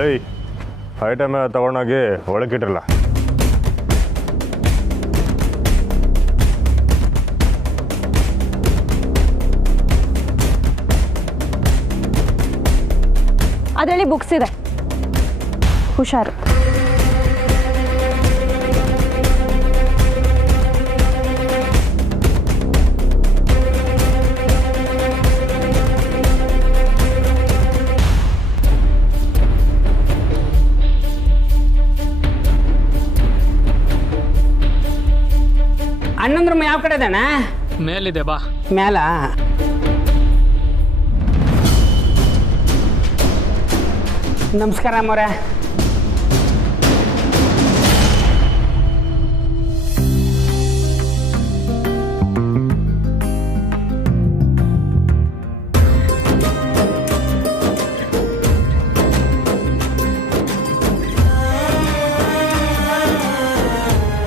ಲೈ ಐಟಮ್ ತಗೊಂಡೋಗಿ ಒಳಗಿಟ್ರಲ್ಲ. ಅದರಲ್ಲಿ ಬುಕ್ಸ್ ಇದೆ, ಹುಷಾರು. ಅಣ್ಣಂದ್ರ ಯಾವ ಕಡೆ ಇದಾನ? ಮೇಲಿದೆ ಬಾ. ಮೇಲ ನಮಸ್ಕಾರ ಅಮ್ಮವ್ರೆ.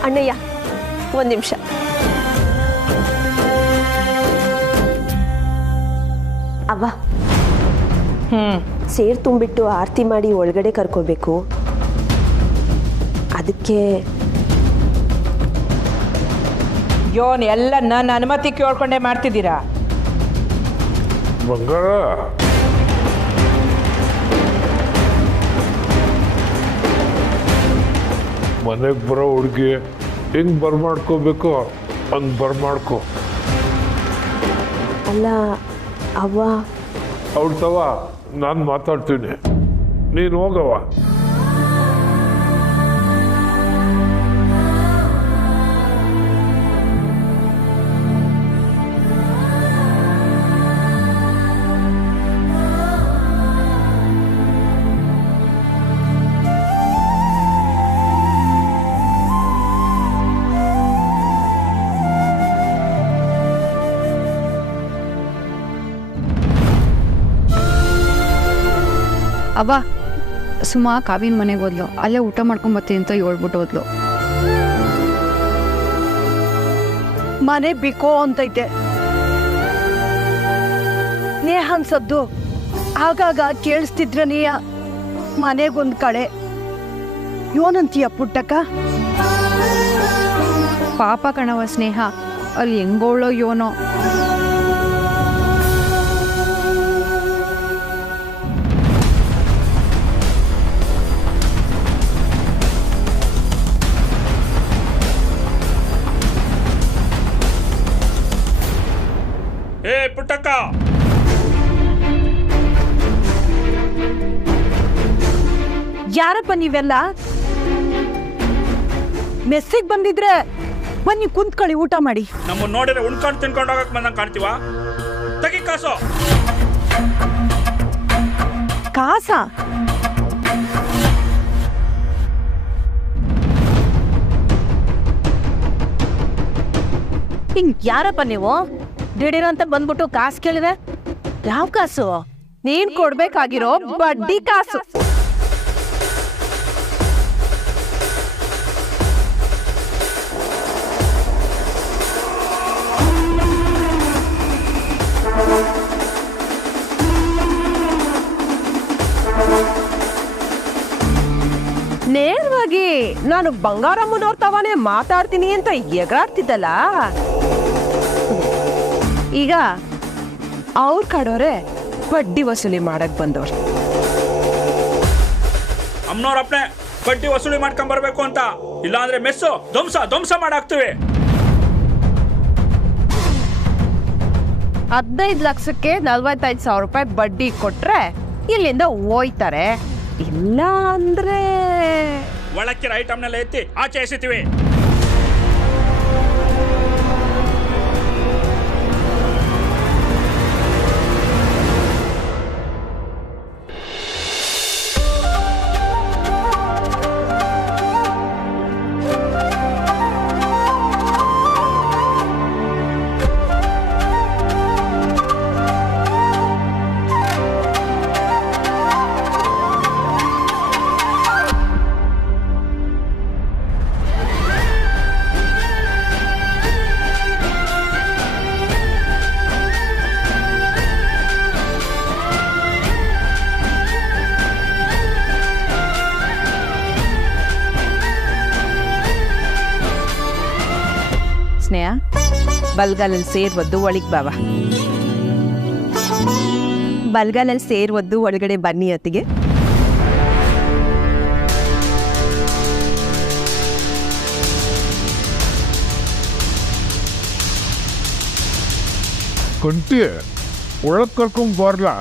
ಅಣ್ಣಯ್ಯ ಒಂದು ನಿಮಿಷ. ಅವ್ವ, ಸೇರ್ ತುಂಬಿಟ್ಟು ಆರತಿ ಮಾಡಿ ಒಳಗಡೆ ಕರ್ಕೋಬೇಕು. ಅದಕ್ಕೆ ಯೋನ್ ಎಲ್ಲ ನನ್ನ ಅನುಮತಿ ಕೇಳ್ಕೊಂಡೇ ಮಾಡ್ತಿದ್ದೀರಾ? ಬಂಗಾರ, ಮನೆಗೆ ಬರೋ ಹುಡುಗಿ ಹೆಂಗೆ ಬರ್ಮಾಡ್ಕೋಬೇಕು ಹಂಗೆ ಬರ್ಮಾಡ್ಕೋ. ಅಲ್ಲ ಅವ್ವ, ಅವ್ಳು ತವ ನಾನು ಮಾತಾಡ್ತೀನಿ, ನೀನು ಹೋಗವ. ಅವ್ವ, ಸುಮಾ ಕಾವಿನ ಮನೆಗೆ ಹೋದ್ಲು, ಅಲ್ಲೇ ಊಟ ಮಾಡ್ಕೊಂಬತ್ತಿ ಅಂತ ಹೇಳ್ಬಿಟ್ಟು ಹೋದ್ಲು. ಮನೆ ಬಿಕೋ ಅಂತೈತೆ. ನೇಹ ಅನ್ಸದ್ದು ಆಗಾಗ ಕೇಳಿಸ್ತಿದ್ರೆ ನೀಯ ಮನೆಗೊಂದು ಕಡೆ ಯೋನಂತೀಯ ಪುಟ್ಟಕ್ಕ. ಪಾಪ ಕಣವ ಸ್ನೇಹ, ಅಲ್ಲಿ ಹೆಂಗೋಳೋ ಯೋನೋ. ಏ ಪುಟ್ಟಕ್ಕ, ಯಾರಪ್ಪ ನೀವೆಲ್ಲ? ಮೆಸ್ಸಿಗೆ ಬಂದಿದ್ರೆ ಬನ್ನಿ ಕುಂತ್ಕೊಳ್ಳಿ, ಊಟ ಮಾಡಿ. ನಮ್ಮ ನೋಡಿದ್ರೆ ಉಣ್ಕೊಂಡು ತಿನ್ಕೊಂಡು ಹೋಗಕ್ ಬಂದಂಗೆ ಕಾಣ್ತೀವ? ತೆಗಿ ಕಾಸು. ಕಾಸ? ಹಿಂಗ್ ಯಾರಪ್ಪ ನೀವು? ದಿಢೀರ್ ಅಂತ ಬಂದ್ಬಿಟ್ಟು ಕಾಸು ಕೇಳಿದೆ. ಯಾವ ಕಾಸು? ನೀನ್ ಕೊಡ್ಬೇಕಾಗಿರೋ ಬಡ್ಡಿ ಕಾಸು. ನೇರವಾಗಿ ನಾನು ಬಂಗಾರಮ್ಮನವ್ರ ತವಾನೆ ಮಾತಾಡ್ತೀನಿ ಅಂತ ಎಗರಾಡ್ತಿದ್ದಲ್ಲ, ಈಗ ಅವ್ರ ಕಡೋರೆ ಬಡ್ಡಿ ವಸೂಲಿ ಮಾಡಕ್ ಬಂದವ್ರು. ಅಮ್ಮನವ್ರಪ್ಪನೆ ಬಡ್ಡಿ ವಸೂಲಿ ಮಾಡ್ಕೊಂಡ್ ಬರ್ಬೇಕು ಅಂತ, ಇಲ್ಲಾಂದ್ರೆ ಮೆಸ್ಸು ಧ್ವಂಸ ಮಾಡಾಕ್ತಿವಿ. 15 ಲಕ್ಷಕ್ಕೆ 45,000 ರೂಪಾಯಿ ಬಡ್ಡಿ ಕೊಟ್ರೆ ಇಲ್ಲಿಂದ ಹೋಯ್ತಾರೆ. ಇಲ್ಲ ಅಂದ್ರೆ ಒಳಕ್ಕಿರ ಐಟಮ್ನೆಲ್ಲ ಎತ್ತಿ ಆಚೆ ಎಸಿತೀವಿ. ಬಲ್ಗಾಲಲ್ಲಿ ಸೇರ್ ಒದ್ದು ಒಳಗೆ ಬಾವ. ಬಲ್ಗಾಲಲ್ಲಿ ಸೇರ್ ಒದ್ದು ಒಳಗಡೆ ಬನ್ನಿ ಅತ್ತಿಗೆ. ಕಂಟಿ ಒಳಗೆ ಕರ್ಕೊಂಡ್ ಬರ್ಲಾ?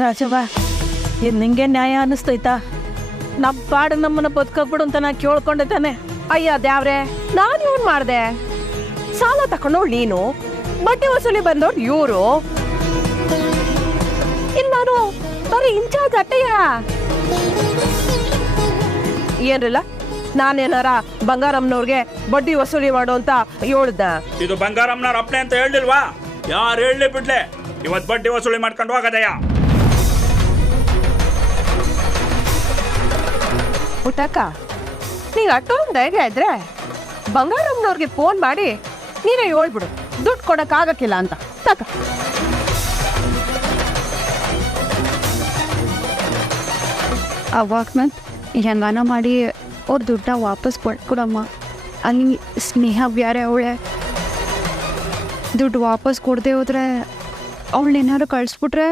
ರಾಜವ್ವ, ಇದು ನಿಂಗೆ ನ್ಯಾಯ ಅನ್ನಿಸ್ತೈತಾ? ನಮ್ಮ ಪಾಡು ನಮ್ಮನ್ನ ಬದುಕೋಗ್ಬಿಡು ಅಂತ ನಾ ಕೇಳ್ಕೊಂಡೆ ತಾನೆ. ಅಯ್ಯ ದ್ಯಾವ್ರೆ, ನಾನು ಏನು ಮಾಡಿದೆ? ಸಾಲ ತಕೊಂಡೋಳು ನೀನು, ಬಡ್ಡಿ ವಸೂಲಿ ಬಂದೋಳು ಇವರು. ಇಲ್ಲಿ ನಾನು ಬರೀ ಇನ್ಚಾರ್ಜ್ ಅಟ್ಟಯ್ಯ. ಏನ್ರಿಲ್ಲ, ನಾನೇನಾರ ಬಂಗಾರಮ್ಮನವ್ರಿಗೆ ಬಡ್ಡಿ ವಸೂಲಿ ಮಾಡು ಅಂತ ಹೇಳ್ದ? ಇದು ಬಂಗಾರಮ್ಮನವ್ರ ಅಪ್ಪಣೆ ಅಂತ ಹೇಳಿಲ್ವಾ? ಯಾರು ಹೇಳಲಿ ಬಿಡ್ಲೆ, ಇವತ್ತು ಬಡ್ಡಿ ವಸೂಲಿ ಮಾಡ್ಕೊಂಡು ಹೋಗದಯ್ಯ. ಊಟಕ್ಕ ನೀನು ಅಷ್ಟೊಂದು ಧೈರ್ಯ ಇದ್ರೆ ಬಂಗಾರಮ್ಮನವ್ರಿಗೆ ಫೋನ್ ಮಾಡಿ ನೀನೇ ಹೇಳ್ಬಿಡು, ದುಡ್ಡು ಕೊಡಕ್ಕಾಗಕ್ಕಿಲ್ಲ ಅಂತ. ತಕ ಅವಾಗ ಮತ್ತೆ ಹೆಂಗಾನ ಮಾಡಿ ಅವ್ರ ದುಡ್ಡ ವಾಪಸ್ ಕೊಡ್ಕೊಡಮ್ಮ. ಅಲ್ಲಿ ಸ್ನೇಹ ಬ್ಯಾರೆ ಅವಳೆ, ದುಡ್ಡು ವಾಪಸ್ ಕೊಡದೆ ಹೋದ್ರೆ ಅವಳನ್ನೇನಾದ್ರು ಕಳಿಸ್ಬಿಟ್ರೆ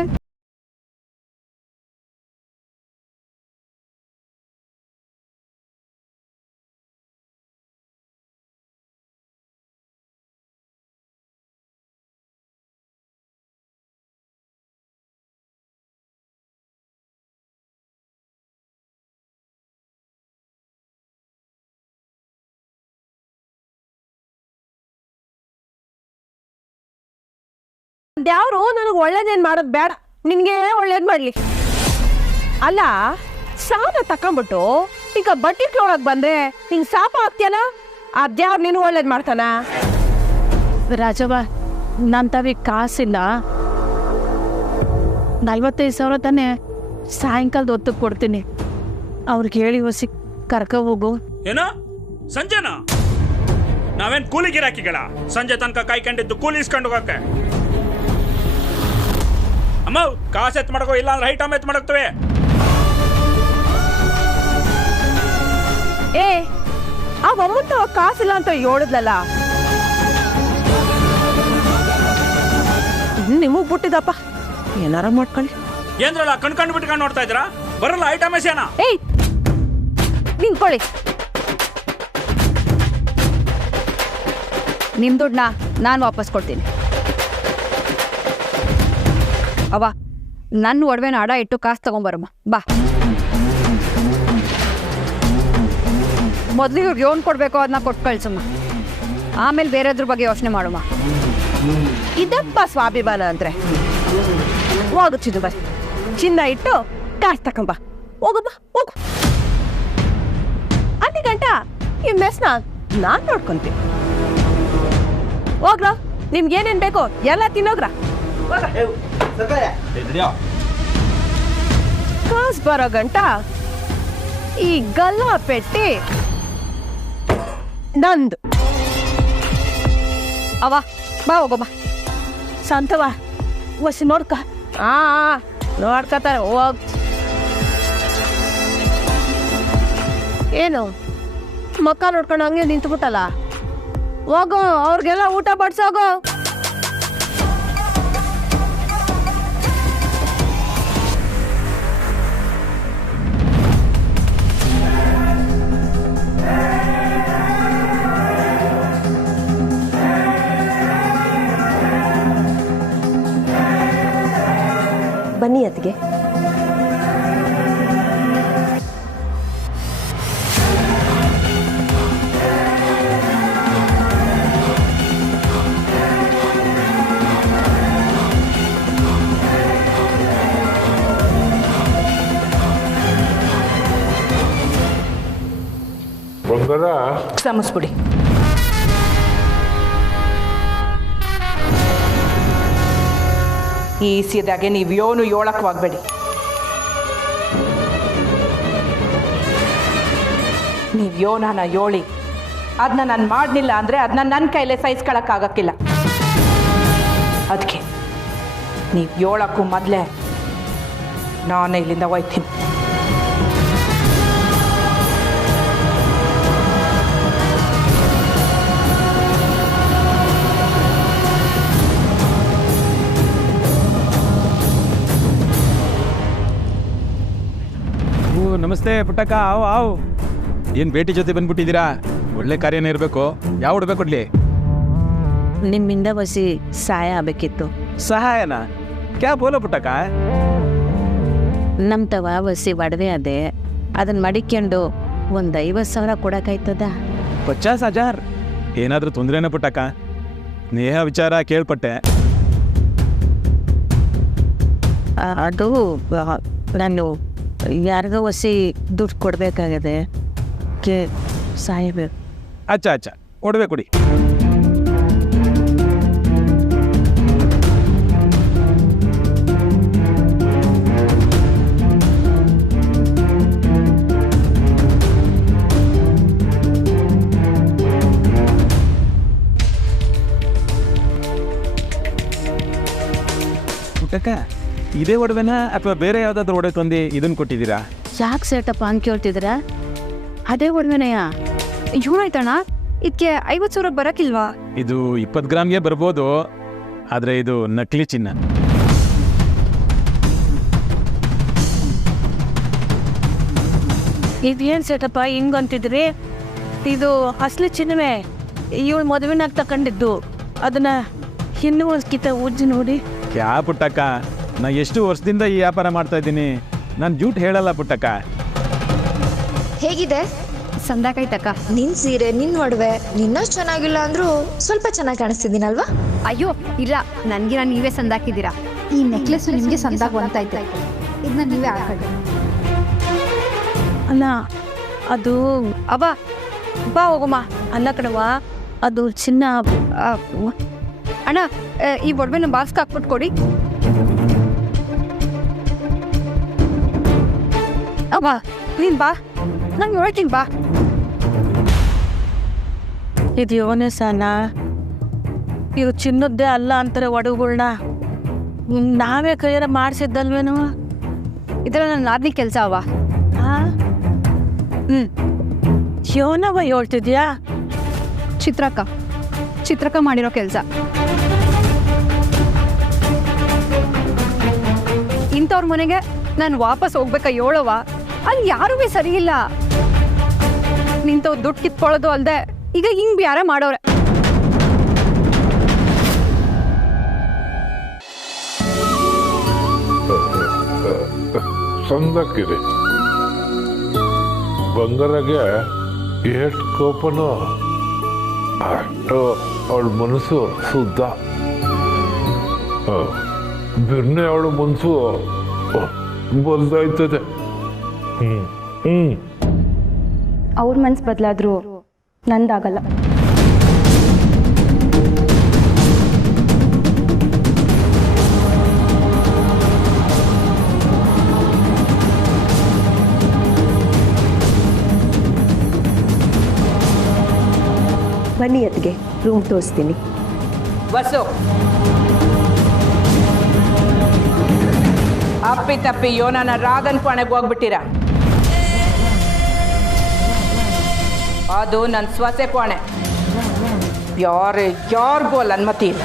ಅದ್ಯಾವ್ರು ನನಗೆ ಒಳ್ಳೇದೇನು ಮಾಡೋದು ಬೇಡ, ನಿನಗೆ ಒಳ್ಳೇದು ಮಾಡಲಿ. ಅಲ್ಲ, ಸಾಲ ತಕೊಂಬಿಟ್ಟು ಈಗ ಬಡ್ಡಿ ಕೇಳೋಕೆ ಬಂದ್ರೆ ನಿಂಗೆ ಶಾಪ ಆಗ್ತೀಯಲ್ಲ, ಅದ್ಯಾವ್ರು ನೀನು ಒಳ್ಳೇದು ಮಾಡ್ತಾನ? ರಾಜವ್ವ, ನನ್ನ ತವಿ ಕಾಸಿಲ್ಲ. 45,000 ತಾನೆ ಸಾಯಂಕಾಲದ ಹೊತ್ತಿಗೆ ಕೊಡ್ತೀನಿ. ಅವ್ರಿಗೆ ಹೇಳಿ ಹೊಸಿ ಕರ್ಕೊ ಹೋಗು. ಏನು ಸಂಜೆನಾ? ನಾವೇನ್ ಕೂಲಿ ಗಿರಾಕಿಗಳ ಸಂಜೆ ತನಕ ಕಾಯ್ಕೊಂಡಿದ್ದು ಕೂಲಿ ಇಸ್ಕೊಂಡು ಹೋಗಕ್ಕೆ? ಅಮ್ಮ, ಕಾಸು ಎತ್ ಮಾಡಕೋ, ಇಲ್ಲ ಅಂದ್ರೆ ಹೈಟಮ್ ಎತ್ ಮಾಡಕ್ತವೆ. ಏ, ಆ ಒಮ್ಮಂತ ಕಾಸಿಲ್ಲ ಅಂತ ಹೇಳಿದ್ಲಲ್ಲ, ನಿಮಗ್ ಬಿಟ್ಟಿದಪ್ಪ, ಏನಾರ ಮಾಡ್ಕೊಳ್ಳಿ. ಏನ್ರಲ್ಲ ಕಣ್ಕಂಡು ಬಿಟ್ಕೊಂಡು ನೋಡ್ತಾ ಇದ್ದೀರಾ? ಬರಲ್ಲ ಐಟಮ್ ಎಸೇನಾ? ಏಯ್, ನಿಂತ್ಕೊಳ್ಳಿ. ನಿಮ್ಮ ದುಡ್ಡನ್ನ ನಾನು ವಾಪಸ್ ಕೊಡ್ತೀನಿ. ಅವ್ವ, ನನ್ನ ಒಡವೆನ ಅಡ ಇಟ್ಟು ಕಾಸು ತಗೊಂಬರಮ್ಮ, ಬಾ. ಮೊದಲು ಇವ್ರಿಗೆ ಏನು ಕೊಡಬೇಕು ಅದನ್ನ ಕೊಟ್ಟು ಕಳ್ಸಮ್ಮ, ಆಮೇಲೆ ಬೇರೆದ್ರ ಬಗ್ಗೆ ಯೋಚನೆ ಮಾಡುಮ್ಮ. ಇದಪ್ಪ ಸ್ವಾಭಿಮಾನ ಅಂದ್ರೆ. ಹೋಗುತ್ತಿದ್ದು ಬರ್ರಿ, ಚಿನ್ನ ಇಟ್ಟು ಕಾಸು ತಕೊಂಬ. ಹೋಗಮ್ಮ, ಹೋಗು. ಅಲ್ಲಿ ಗಂಟ ಈ ಮೆಸ್ನ ನಾನ್ ನೋಡ್ಕೊಂತೀನಿ. ಹೋಗ್ರ, ನಿಮ್ಗೇನೇನ್ ಬೇಕೋ ಎಲ್ಲ ತಿನ್ನೋಗ್ರ. ಕಾಸು ಬರೋ ಗಂಟ ಈ ಗಲ್ಲ ಪೆಟ್ಟಿ ನಂದು. ಅವ್ವ, ಬಾ ಹೋಗಮ್ಮ. ಶಾಂತವ, ಹೊಸಿ ನೋಡ್ಕ. ನೋಡ್ಕತಾರೆ. ಹೋಗ್. ಏನು ಮಕ್ಕ ನೋಡ್ಕೊಂಡು ಹಂಗೆ ನಿಂತ್ಬಿಟ್ಟಲ್ಲ? ಹೋಗು, ಅವ್ರಿಗೆಲ್ಲ ಊಟ ಬಡ್ಸೋಗು. ಬನ್ನಿ ಅತ್ತಿಗೆ. ಬಂಗಾರ ಕ್ಷಮಿಸ್ಬಿಡಿ. ಈ ಇಸಿದಾಗೆ ನೀವು ಯೋನು ಹೇಳಕ್ವಾಗಬೇಡಿ. ನೀವು ಯೋನನ ಯೋಳಿ ಅದನ್ನ ನಾನು ಮಾಡಲಿಲ್ಲ ಅಂದರೆ ಅದನ್ನ ನನ್ನ ಕೈಲೇ ಸಹಿಸ್ಕೊಳಕ್ಕಾಗಕ್ಕಿಲ್ಲ. ಅದಕ್ಕೆ ನೀವು ಹೇಳಕ್ಕೂ ಮೊದಲೇ ನಾನೇ ಇಲ್ಲಿಂದ ಹೋಯ್ತೀನಿ. ನಮಸ್ತೆ ಪುಟ್ಟಕ್ಕ, ಆವ್ ಏನು ಭೇಟಿ ಜೊತೆ ಬಂದ್ಬಿಟ್ಟಿದ್ದೀರಾ? ಒಳ್ಳೆ ಕಾರ್ಯನೇ ಇರಬೇಕು. ಯಾವ ಹುಡ್ಬೇಕು ಕೊಡ್ಲಿ? ನಿಮ್ಮಿಂದ ಬಸಿ ಸಹಾಯ ಆಗಬೇಕಿತ್ತು. ಸಹಾಯನ ಕ್ಯಾ ಬೋಲೋ ಪುಟ್ಟಕ್ಕ? ನಮ್ಮ ತವ ಬಸಿ ಒಡವೆ ಅದೇ, ಅದನ್ನ ಮಡಿಕೊಂಡು ಒಂದು 50,000 ಕೊಡೋಕ್ಕಾಯ್ತದ? 50,000 ಏನಾದರೂ ತೊಂದರೆನ ಪುಟ್ಟಕ್ಕ? ಸ್ನೇಹ ವಿಚಾರ ಕೇಳ್ಪಟ್ಟೆ. ಅದು ನಾನು ಯಾರಿಗೋ ಹೊಸಿ ದುಡ್ಡು ಕೊಡಬೇಕಾಗದೆ, ಸಾಯಬೇಕು. ಅಚ್ಚಾ ಒಡವೆ ಕೊಡಿ. ಪುಟ್ಟಕ್ಕ, ಇದೇ ಒಡವೆನ ಅಥವಾ ಬೇರೆ ಯಾವುದಾದ್ರೂ ಒಡವೆ ತಂದು ಇದನ್ನು ಕೊಟ್ಟಿದ್ದೀರಾ? ಯಾಕೆ ಸೇಟಪ್ಪ ಹಂಗೆ ಕೇಳ್ತಿದ್ದೀರಾ? ಅದೇ ಒಡವೆನೆಯ? ಏನಾಯ್ತಣ್ಣ, ಇದಕ್ಕೆ 50,000 ಬರೋಕ್ಕಿಲ್ವಾ? ಇದು 20 ಗ್ರಾಮ್ಗೆ ಬರ್ಬೋದು, ಆದರೆ ಇದು ನಕಲಿ ಚಿನ್ನ. ಇದೇನು ಸೇಟಪ್ಪ ಹಿಂಗಂತಿದ್ರಿ? ಇದು ಅಸಲಿ ಚಿನ್ನವೇ. ಇವಳು ಮದುವೆನಾಗ ತಗೊಂಡಿದ್ದು ಅದನ್ನ ಇನ್ನೂ ಒಂದು ಕಿತ ಉಜ್ಜಿ ನೋಡಿ. ಕ್ಯಾ ಪುಟ್ಟಕ್ಕ, ನಾ ಎಷ್ಟು ವರ್ಷದಿಂದ ಈ ವ್ಯಾಪಾರ ಮಾಡ್ತಾ ಇದ್ದೀನಿ. ನಾನು ಜೂಟ್ ಹೇಳಲ್ಲ ಪುಟ್ಟಕ್ಕ. ಹೇಗಿದೆ? ಸಂದಾಕೈತಕ್ಕ. ನಿನ್ ಸೀರೆ, ನಿನ್ ಒಡವೆ ನಿನ್ನಷ್ಟು ಚೆನ್ನಾಗಿಲ್ಲ ಅಂದ್ರೂ ಸ್ವಲ್ಪ ಚೆನ್ನಾಗಿ ಕಾಣಿಸ್ತಿದ್ದೀನಲ್ವಾ? ಅಯ್ಯೋ ಇಲ್ಲ, ನನಗೆ ನೀವೇ ಸಂದಾಕಿದ್ದೀರಾ. ಈ ನೆಕ್ಲೆಸ್ ನಿಮಗೆ ಸಂದಾಕ ಬಂತೈತೆ, ಇದನ್ನ ನೀವೇ ಹಾಕೊಳ್ಳಿ. ಅಲ್ಲ ಅದು ಅವ ಬಾ ಹೋಗಮ್ಮ. ಅಲ್ಲ ಕಣವ, ಅದು ಚಿನ್ನ. ಅಣ್ಣ, ಈ ಒಡವೆನ ಬಾಕ್ಸ್ಗೆ ಹಾಕ್ಬಿಟ್ಟು ಕೊಡಿ. ಅವ ನೀನು ಬಾ, ನಂಗೆ ಹೇಳ್ತೀನಿ ಬಾ. ಇದು ಯೋನೇ ಸನ, ಇದು ಚಿನ್ನದ್ದೇ ಅಲ್ಲ ಅಂತಾರೆ ಒಡವುಗಳ್ನ. ನಾವೇ ಕೈಯಾರ ಮಾಡಿಸಿದ್ದಲ್ವೇನು? ಇದೆಲ್ಲ ನನ್ನ ನಾದಿನಿ ಕೆಲಸ ಅವ. ಯೋನವ ಹೇಳ್ತಿದ್ಯಾ? ಚಿತ್ರಕ ಮಾಡಿರೋ ಕೆಲಸ. ಇಂಥವ್ರ ಮನೆಗೆ ನಾನು ವಾಪಸ್ ಹೋಗ್ಬೇಕಾ ಹೇಳವ? ಅಲ್ಲಿ ಯಾರೂ ಸರಿ ಇಲ್ಲ. ನಿಂತವ್ ದುಡ್ಡು ಕಿತ್ಕೊಳ್ಳೋದು ಅಲ್ದೆ ಈಗ ಹಿಂಗ್ ಬ್ಯಾರೆ ಮಾಡೋರೆ. ಸಂದಕ್ಕಿದೆ ಬಂಗಾರಗೆ ಎಷ್ಟು ಕೋಪನೋ ಅಷ್ಟು ಅವಳ ಮನಸ್ಸು ಶುದ್ಧ. ಬಿರ್ನೆ ಅವಳ ಮನಸ್ಸು ಬದಲಾಯ್ತದೆ. ಅವ್ರ ಮನ್ಸು ಬದಲಾದ್ರೂ ನಂದಾಗಲ್ಲ. ಬನ್ನಿ ಅತ್ತಿಗೆ, ರೂಮ್ ತೋರಿಸ್ತೀನಿ. ಬಸ್ಸು ಅಪ್ಪಿ ತಪ್ಪಿ ಯೋನನ ರಾಧನ್ ಪಾಣೆಗೆ ಹೋಗ್ಬಿಟ್ಟಿರ. ಅದು ನನ್ನ ಸ್ವಸೆ ಕೋಣೆ. ಯಾರಿಗೂ ಅಲ್ಲಿ ಅನುಮತಿ ಇಲ್ಲ.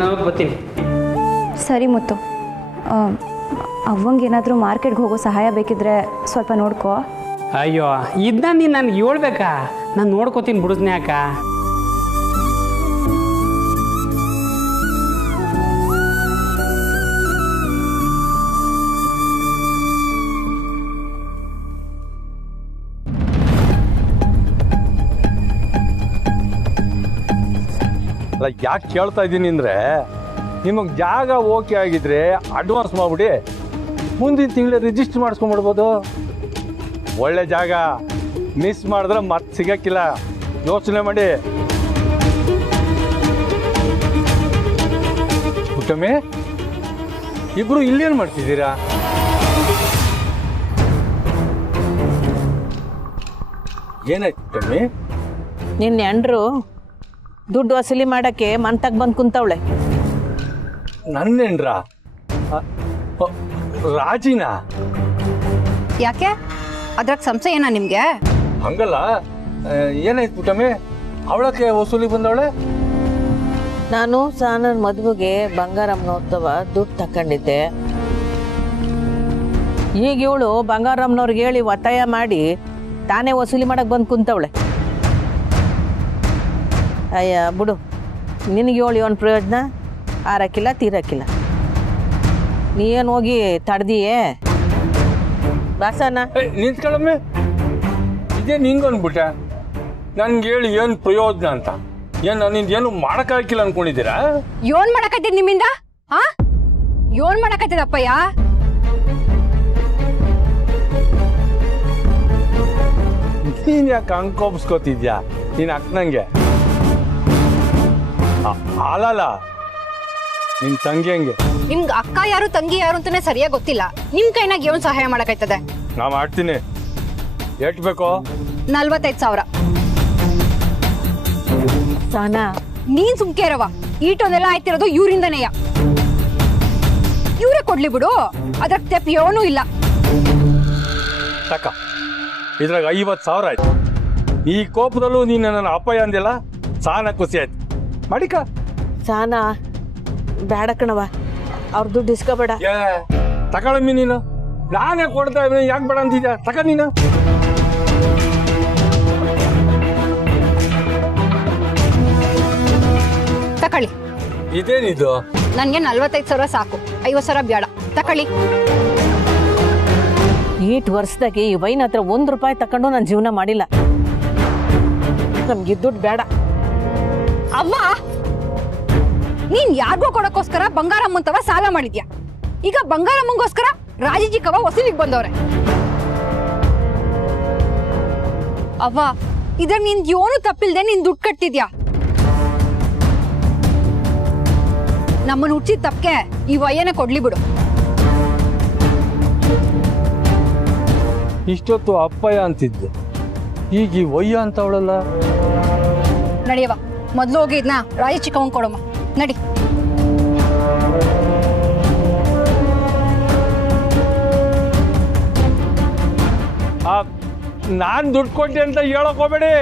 ನಾವು ಬರ್ತೀನಿ. ಸರಿ ಮುತ್ತು, ಅವ್ವಂಗೇನಾದರೂ ಮಾರ್ಕೆಟ್ಗೆ ಹೋಗೋ ಸಹಾಯ ಬೇಕಿದ್ರೆ ಸ್ವಲ್ಪ ನೋಡ್ಕೋ. ಅಯ್ಯೋ, ಇದನ್ನ ನೀನು ನನಗೆ ಹೇಳ್ಬೇಕಾ? ನಾನು ನೋಡ್ಕೋತೀನಿ ಬಿಡು ಸ್ನೇಹಕ್ಕ. ಅಲ್ಲ ಯಾಕೆ ಕೇಳ್ತಾ ಇದ್ದೀನಿ ಅಂದರೆ ನಿಮಗೆ ಜಾಗ ಓಕೆ ಆಗಿದ್ರೆ ಅಡ್ವಾನ್ಸ್ ಮಾಡಿಬಿಡಿ, ಮುಂದಿನ ತಿಂಗಳು ರಿಜಿಸ್ಟರ್ ಮಾಡಿಸ್ಕೊಂಡ್ಬಿಡ್ಬೋದು. ಒಳ್ಳೆ ಜಾಗ, ಮಿಸ್ ಮಾಡಿದ್ರೆ ಮತ್ತೆ ಸಿಗೋಕ್ಕಿಲ್ಲ, ಯೋಚನೆ ಮಾಡಿ. ಪುಟ್ಟಮ್ಮಿ, ಇಬ್ರು ಇಲ್ಲೇನು ಮಾಡ್ತಿದ್ದೀರಾ? ಏನಾಯ್ತು ಪುಟ್ಟಮ್ಮಿ? ನಿನ್ನ ಹೆಂಡ್ರು ದುಡ್ಡು ವಸೂಲಿ ಮಾಡಕ್ಕೆ ಮಂತಾಗ ಬಂದು ಕುಂತವಳೆ. ನನ್ನೇನ್ರ ರಾಜಿನ? ಯಾಕೆ ಅದ್ರಾಗ ಸಂಶಯ ಏನಾ ನಿಮ್ಗೆ? ಹಂಗಲ್ಲ, ಏನಾಯ್ತು ಪುಟ್ಟಮ್ಮಿ? ಅವಳಕ್ಕೆ ವಸೂಲಿ ಬಂದವಳೆ? ನಾನು ಸಾನನ ಮದುವೆಗೆ ಬಂಗಾರಮ್ಮನವ್ರದವ ದುಡ್ಡು ತಕೊಂಡಿದ್ದೆ. ಈಗ ಇವಳು ಬಂಗಾರಮ್ಮನವ್ರಿಗೆ ಹೇಳಿ ಒತ್ತಾಯ ಮಾಡಿ ತಾನೇ ವಸೂಲಿ ಮಾಡಕ್ಕೆ ಬಂದು ಕುಂತವಳೆ. ಅಯ್ಯ ಬಿಡು, ನಿನಗೆ ಹೇಳಿ ಒಂದು ಪ್ರಯೋಜನ ಆರಕ್ಕಿಲ್ಲ ತೀರಕ್ಕಿಲ್ಲ. ನೀನು ಹೋಗಿ ತಡ್ದಿಯೇ ಬಾಸನ? ನಿಂತ್ಕೊಳ್ಳಮ್ಮೆ, ಇದೇ ನಿಂಗನ್ಬಿಟ್ಟೆ. ನನ್ಗೆ ಹೇಳಿ ಏನು ಪ್ರಯೋಜನ ಅಂತ. ಏನು ನನ್ನಿಂದ ಏನು ಮಾಡೋಕ್ಕಾಗಿಲ್ಲ ಅನ್ಕೊಂಡಿದ್ದೀರಾ? ಯೋನ್ ಮಾಡಕತ್ತಿದ್ ನಿಮ್ಮಿಂದ? ಯೋನ್ ಮಾಡಕತ್ತಿದಪ್ಪಯ್ಯ? ನೀನ್ ಯಾಕೆ ಅಂಕೋಪಿಸ್ಕೋತಿದ್ಯಾ ನೀನ್ ಅಕ್ಕನಂಗೆ? ಅಲ್ಲಲ್ಲ, ನಿನ್ ತಂಗಿ ಹಂಗೆ. ನಿಮ್ಗೆ ಅಕ್ಕ ಯಾರು ತಂಗಿ ಯಾರು ಅಂತಾನೆ ಸರಿಯಾಗಿ ಗೊತ್ತಿಲ್ಲ. ನಿಮ್ ಕೈನಾಗ ಯೋನ್ ಸಹಾಯ ಮಾಡಕೈತದೆ? ನಾ ಮಾಡ್ತೀನಿ. ಎಷ್ಟು ಬೇಕೋ? 45,000. ಸಾನಾ, ನೀನ್ ಸುಮ್ಕೆ ಇರವ. ಈಟೊಂದೆಲ್ಲ ಆಯ್ತಿರೋದು ಇವ್ರಿಂದನೇಯ. ಇವ್ರೇ ಕೊಡ್ಲಿ ಬಿಡು, ಅದ್ರ ತೆಪ್ ಏನೂ ಇಲ್ಲ. ತಕ್ಕ, ಇದ್ರಾಗ 50,000 ಆಯ್ತು. ಈ ಕೋಪದಲ್ಲೂ ನೀನು ನನ್ನ ಅಪ್ಪಯ್ಯ ಅಂದಿಲ್ಲ, ಸಾನ ಖುಷಿ ಆಯ್ತು. ಮಾಡಿಕ ಸಾನಾ, ಬೇಡ ಕಣವ, ಅವ್ರ ದುಡ್ಡು ಇಸ್ಕೋಬೇಡ. ತಗೊಳಮ್ಮಿ ನೀನು. ನಾನೇ ಕೊಡ್ತಾ ಇದ್ದೀನಿ, ಯಾಕೆ ಬೇಡ ಅಂತಿದ್ಯಾ? ತಕ ನೀನು. ತಕೊಳ್ಳಿ. ಇದೇನಿದು? ನನ್ಗೆ 45,000 ಸಾಕು, 50,000 ಬೇಡ. ತಕೊಳ್ಳಿ. ಈಟ್ ವರ್ಷದಾಗೆ ಈ ವೈನ್ ಹತ್ರ ₹1 ತಕೊಂಡು ನಾನು ಜೀವನ ಮಾಡಿಲ್ಲ. ನಮ್ಗೆ ದುಡ್ಡು ಬೇಡ. ಅವ್ವ, ನೀನ್ ಯಾರಿಗೋ ಕೊಡಕ್ಕೋಸ್ಕರ ಬಂಗಾರಮ್ಮಂತವ ಸಾಲ ಮಾಡಿದ್ಯಾ. ಈಗ ಬಂಗಾರಮ್ಮಂಗೋಸ್ಕರ ರಾಜಿಜಿಕವ ವಸೂಲಿಗೆ ಬಂದವ್ರೆ. ಅವ್ವ, ಇದ್ರ ನಿನ್ ಏನೂ ತಪ್ಪಿಲ್ದೆ ನೀನ್ ದುಡ್ಡು ಕಟ್ಟಿದ್ಯಾ. ನಮ್ಮನ್ನ ಹುಟ್ಟಿದ ತಪ್ಪಕ್ಕೆ ಈ ವಯ್ಯನ ಕೊಡ್ಲಿ ಬಿಡು. ಇಷ್ಟೊತ್ತು ಅಪ್ಪಯ್ಯ ಅಂತಿದ್ದೆ, ಈಗ ಈ ವಯ್ಯ ಅಂತವಳಲ್ಲ. ನಡಿಯವ, ಮೊದ್ಲು ಹೋಗಿ ಇದನ್ನ ರಾಜ ಚಿಕ್ಕವನ್ ಕೊಡಮ್ಮ. ನಡಿ. ನಾನ್ ದುಡ್ಡು ಕೊಟ್ಟೆ ಅಂತ ಹೇಳಕ್ ಹೋಗ್ಬೇಡಿ.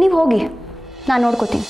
ನೀವು ಹೋಗಿ, ನಾನು ನೋಡ್ಕೋತೀನಿ.